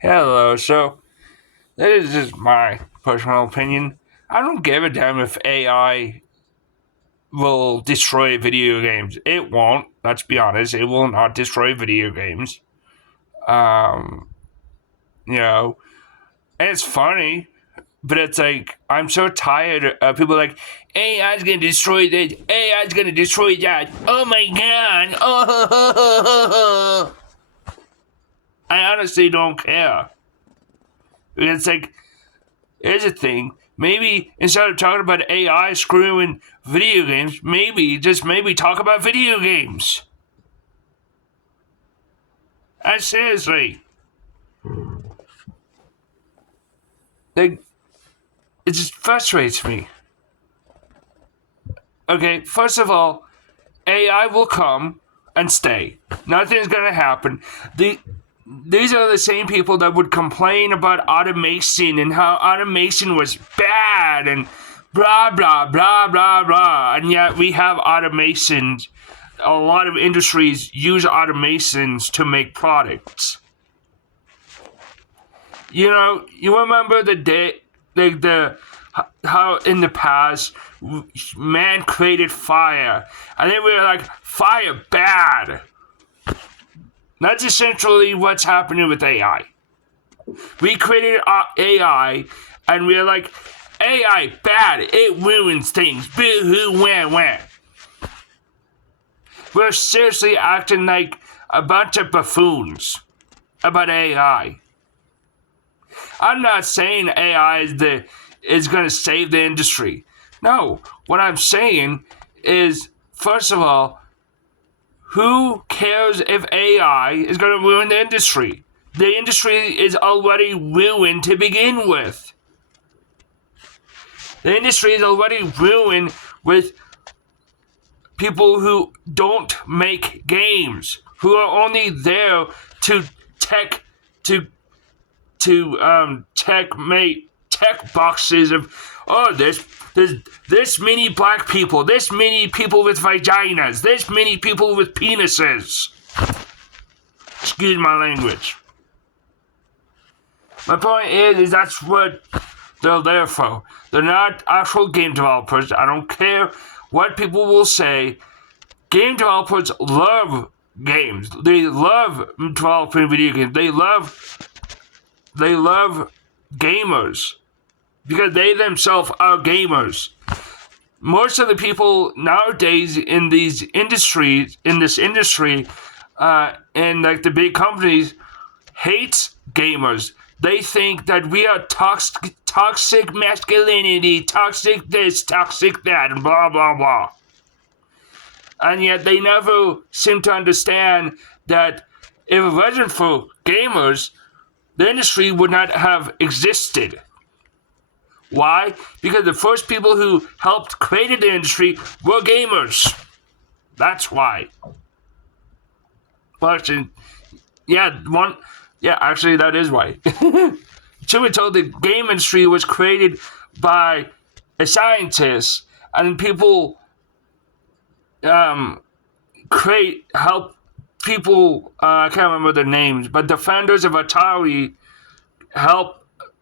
Hello. So, this is just my personal opinion. I don't give a damn if AI will destroy video games. It won't. Let's be honest. It will not destroy video games. Um, you know, and it's funny, but it's like I'm so tired of people like AI's gonna destroy this. AI's gonna destroy that. Oh my god. Oh, I honestly don't care. It's like here's the thing. Maybe instead of talking about AI screwing video games, maybe talk about video games. Seriously. Like, it just frustrates me. Okay, first of all, AI will come and stay. Nothing's gonna happen. These are the same people that would complain about automation and how automation was bad and blah blah blah blah blah. And yet we have automations. A lot of industries use automations to make products. You remember the day, like the how in the past man created fire, and then we were like, fire bad. That's essentially what's happening with AI. We created AI, and we're like, AI bad. It ruins things. Boo hoo wah wah. We're seriously acting like a bunch of buffoons about AI. I'm not saying AI is going to save the industry. No, what I'm saying is, first of all, who cares if AI is going to ruin the industry? The industry is already ruined to begin with. The industry is already ruined with people who don't make games, who are only there to tech to tech boxes of this many black people, this many people with vaginas, this many people with penises. Excuse my language. My point is that's what they're there for. They're not actual game developers. I don't care what people will say. Game developers love games. They love developing video games. They love gamers because they themselves are gamers. Most of the people nowadays in this industry, and like the big companies, hate gamers. They think that we are toxic masculinity, toxic this, toxic that, and blah blah blah. And yet they never seem to understand that if it wasn't for gamers, the industry would not have existed. Why? Because the first people who helped create the industry were gamers. That's why. But actually that is why. Truth be told, the game industry was created by a scientist, and people help people. I can't remember their names, but the founders of Atari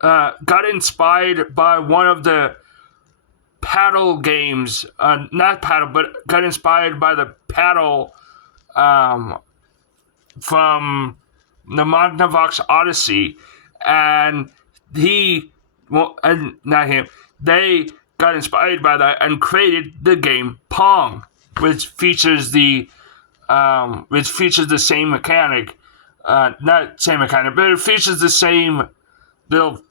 got inspired by one of the paddle games, not paddle, but got inspired by the paddle from the Magnavox Odyssey, and not him, they got inspired by that and created the game Pong, which features the same mechanic, not same mechanic, but it features the same little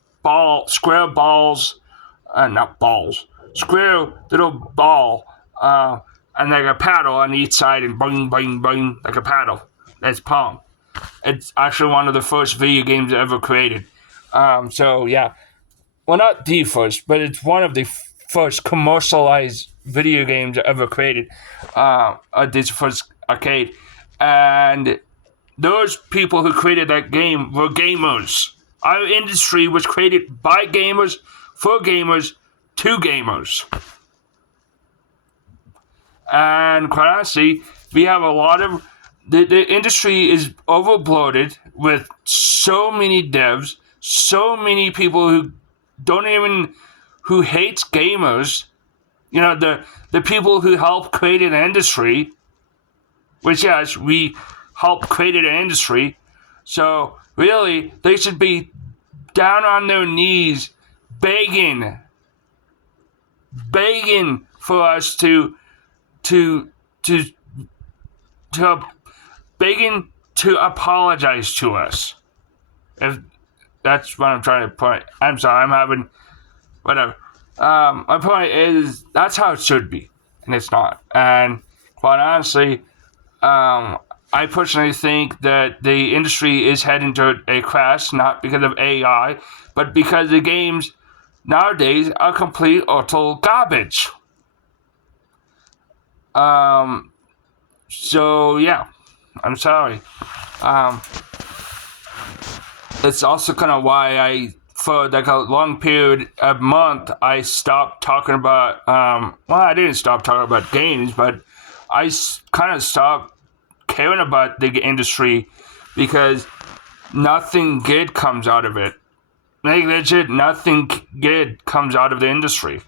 square balls, not balls, square little ball, and like a paddle on each side, and boing, boing, boing, like a paddle. That's Pong. It's actually one of the first video games ever created. So yeah, well, not the first, but it's one of the first commercialized video games ever created. This first arcade, and those people who created that game were gamers. Our industry was created by gamers, for gamers, to gamers. And quite honestly, we have a lot of the industry is overbloated with so many devs, so many people who hates gamers. You know, the people who help create an industry, which yes, we help create an industry. So really, they should be down on their knees, begging for us to begging to apologize to us. If that's what I'm trying to point. I'm sorry, I'm having whatever. My point is that's how it should be, and it's not. And quite honestly, I personally think that the industry is heading to a crash, not because of AI, but because the games nowadays are complete utter garbage. So yeah, I'm sorry. It's also kind of why for like a long period, a month, I stopped talking about, well, I didn't stop talking about games, but I kind of stopped caring about the industry because nothing good comes out of it. Like, legit, nothing good comes out of the industry.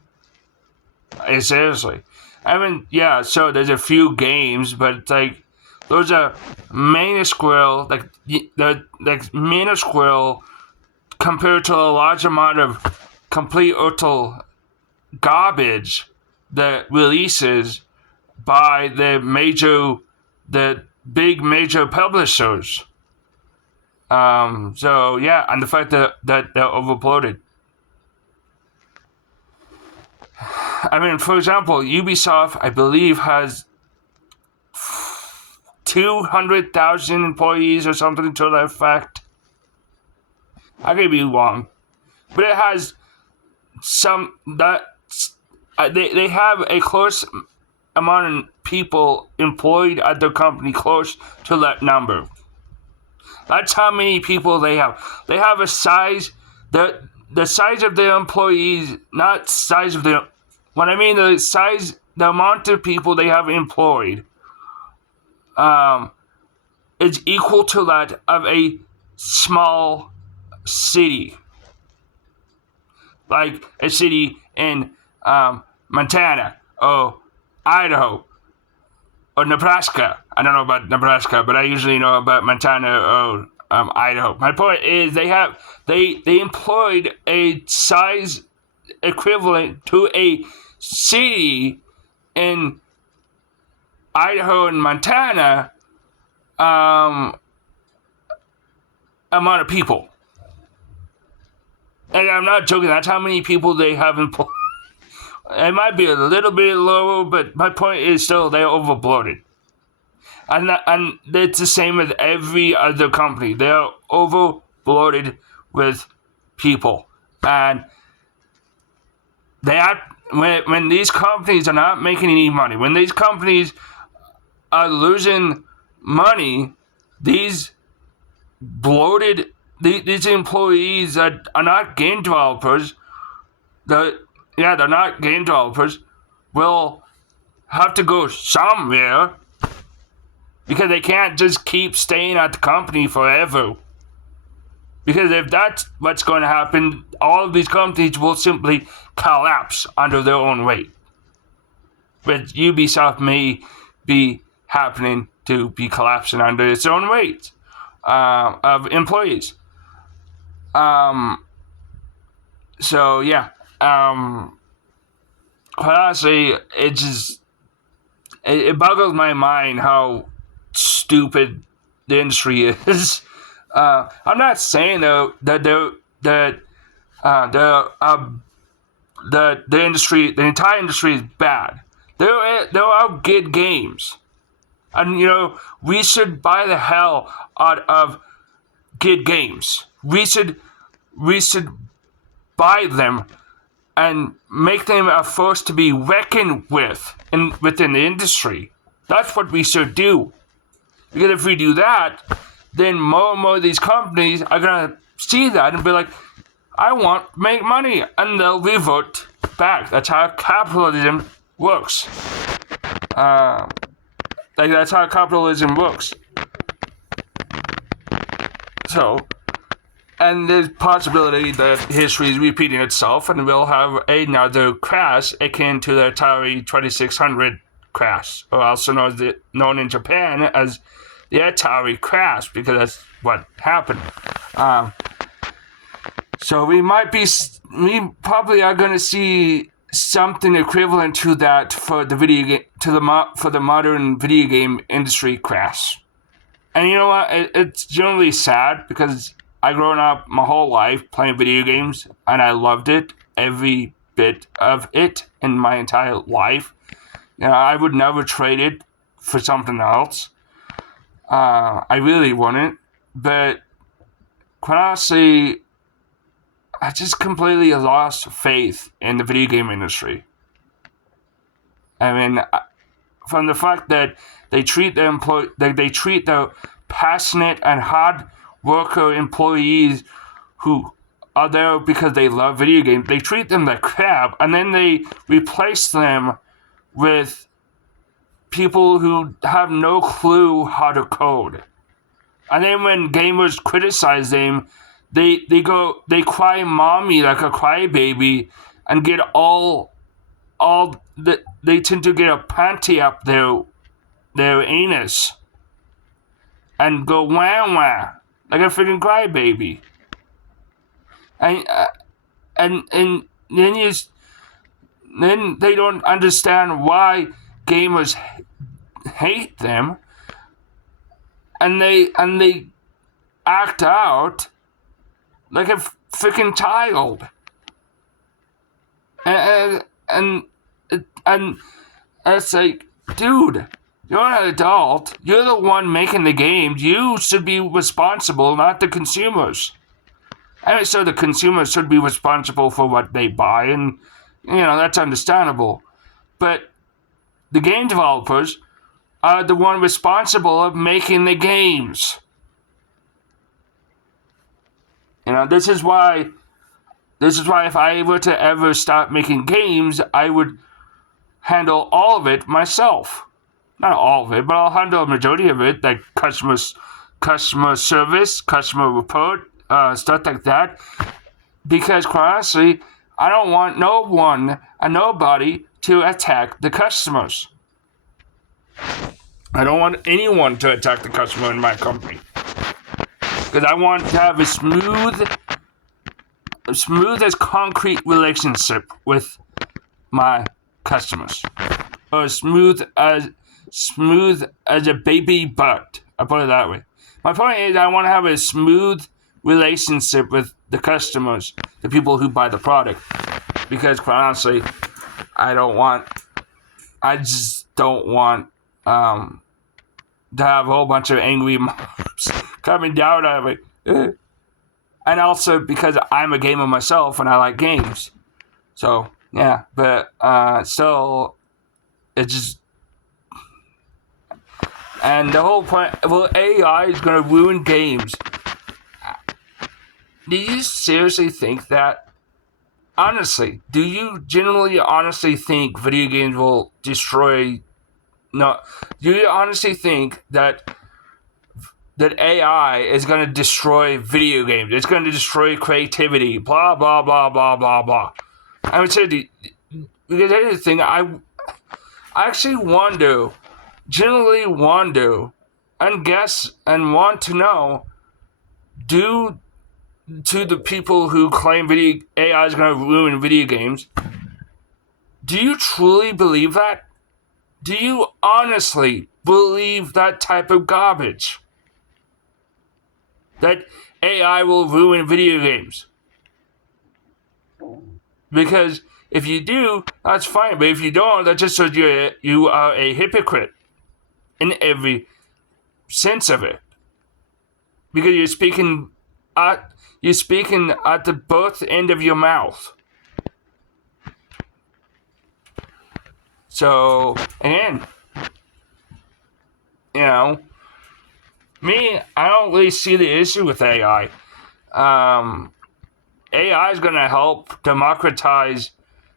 Seriously. I mean, yeah, so there's a few games, but like, those are minuscule, minuscule compared to a large amount of complete utter garbage that releases by the big major publishers. So yeah, and the fact that they're overbloated. I mean, for example, Ubisoft, I believe, has 200,000 employees or something to that effect. I could be wrong, but it has some that they have a close amount of people employed at their company, close to that number. That's how many people they have. They have a size the size of their employees, not size of their. When I mean the amount of people they have employed, is equal to that of a small city, like a city in Montana or Idaho or Nebraska. I don't know about Nebraska, but I usually know about Montana or Idaho. My point is they employed a size equivalent to a city in Idaho and Montana amount of people. And I'm not joking, that's how many people they have employed. It might be a little bit lower, but my point is still they're overbloated. And it's the same with every other company. They're overbloated with people. And they are, when these companies are not making any money, when these companies are losing money, these employees that are not game developers, they're not game developers, will have to go somewhere because they can't just keep staying at the company forever. Because if that's what's going to happen, all of these companies will simply collapse under their own weight. But Ubisoft may be happening to be collapsing under its own weight of employees. So yeah, quite honestly, it boggles my mind how stupid the industry is. I'm not saying though that the industry, the entire industry is bad. There are good games, and we should buy the hell out of good games. We should buy them and make them a force to be reckoned with within the industry. That's what we should do. Because if we do that, then more and more of these companies are going to see that and be like, I want to make money. And they'll revert back. That's how capitalism works. That's how capitalism works. So, and there's possibility that history is repeating itself, and we'll have another crash akin to the Atari 2600 crash, or also known in Japan as the Atari crash, because that's what happened. So we probably are going to see something equivalent to that for the for the modern video game industry crash. And you know what? It's generally sad because I grown up my whole life playing video games, and I loved it, every bit of it in my entire life. I would never trade it for something else. I really wouldn't, but quite honestly, I just completely lost faith in the video game industry. I mean, from the fact that they treat the passionate and hard worker employees who are there because they love video games, they treat them like crap, and then they replace them with people who have no clue how to code. And then when gamers criticize them, they cry mommy like a crybaby and get they tend to get a panty up their anus and go wah wah like a freaking crybaby. And then they don't understand why gamers hate them, and they act out like a freaking child. And it's like, dude, you're an adult. You're the one making the games. You should be responsible, not the consumers. And so the consumers should be responsible for what they buy, and that's understandable. But the game developers are the one responsible of making the games. This is why if I were to ever stop making games, I would handle all of it myself. Not all of it, but I'll handle a majority of it, like customer service, customer report, stuff like that. Because quite honestly, I don't want nobody to attack the customers. I don't want anyone to attack the customer in my company. Because I want to have a smooth as concrete relationship with my customers. Or smooth as a baby butt. I put it that way. My point is, I want to have a smooth relationship with the customers, the people who buy the product. Because quite honestly, I just don't want to have a whole bunch of angry mobs coming down on me. And also because I'm a gamer myself and I like games. So, yeah, but still, it's just... And the whole point, AI is going to ruin games. Do you seriously think that? Honestly, do you genuinely honestly think video games will destroy... No, do you honestly think that AI is going to destroy video games? It's going to destroy creativity, blah, blah, blah, blah, blah, blah. I would say, because here's the thing, I actually genuinely wonder, and guess, and want to know, to the people who claim AI is going to ruin video games, do you truly believe that? Do you honestly believe that type of garbage? That AI will ruin video games? Because if you do, that's fine. But if you don't, that just shows you are a hypocrite in every sense of it. Because you're speaking at the both end of your mouth. So, again, me, I don't really see the issue with AI. AI is going to help democratize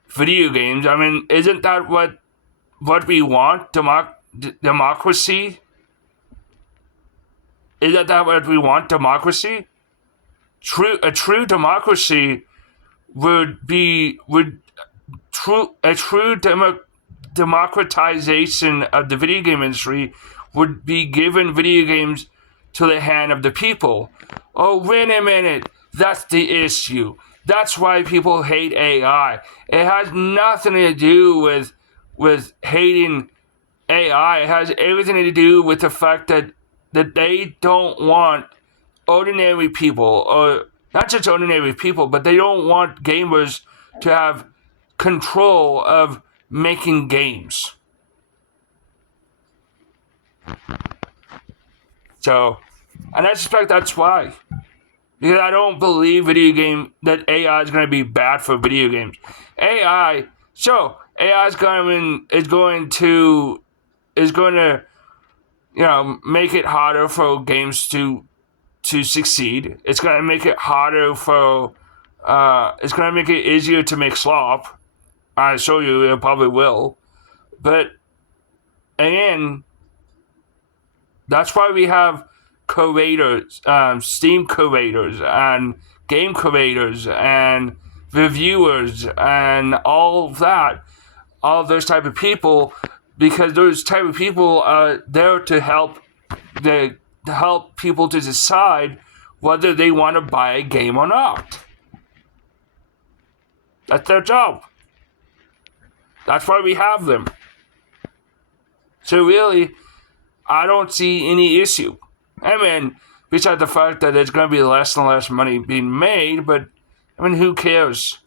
video games. I mean, isn't that what we want? Democracy? Is that what we want? Democracy? A true democracy democratization of the video game industry would be given video games to the hand of the people. Oh, wait a minute. That's the issue. That's why people hate AI. It has nothing to do with hating AI. It has everything to do with the fact that they don't want ordinary people, or not just ordinary people, but they don't want gamers to have control of making games. So, and I suspect that's why. Because I don't believe that AI is going to be bad for video games. AI is going to make it harder for games to succeed. It's going to make it harder it's going to make it easier to make slop. I assure you it probably will. But again, that's why we have curators, Steam curators, and game curators, and reviewers, and all those type of people, because those type of people are there to help people to decide whether they want to buy a game or not. That's their job. That's why we have them. So really, I don't see any issue. I mean, besides the fact that there's going to be less and less money being made, but I mean, who cares?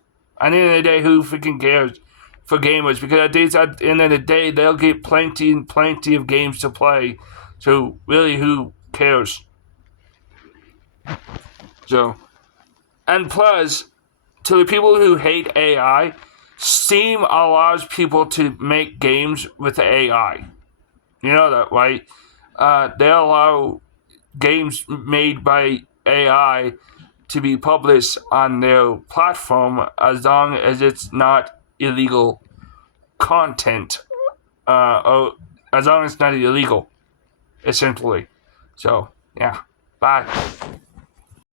At the end of the day, who freaking cares for gamers? Because at the end of the day, they'll get plenty and plenty of games to play. So really, who cares? So, and plus, to the people who hate AI, Steam allows people to make games with AI. You know that, right? They allow games made by AI to be published on their platform as long as it's not illegal content. Or as long as it's not illegal, essentially. So, yeah. Bye.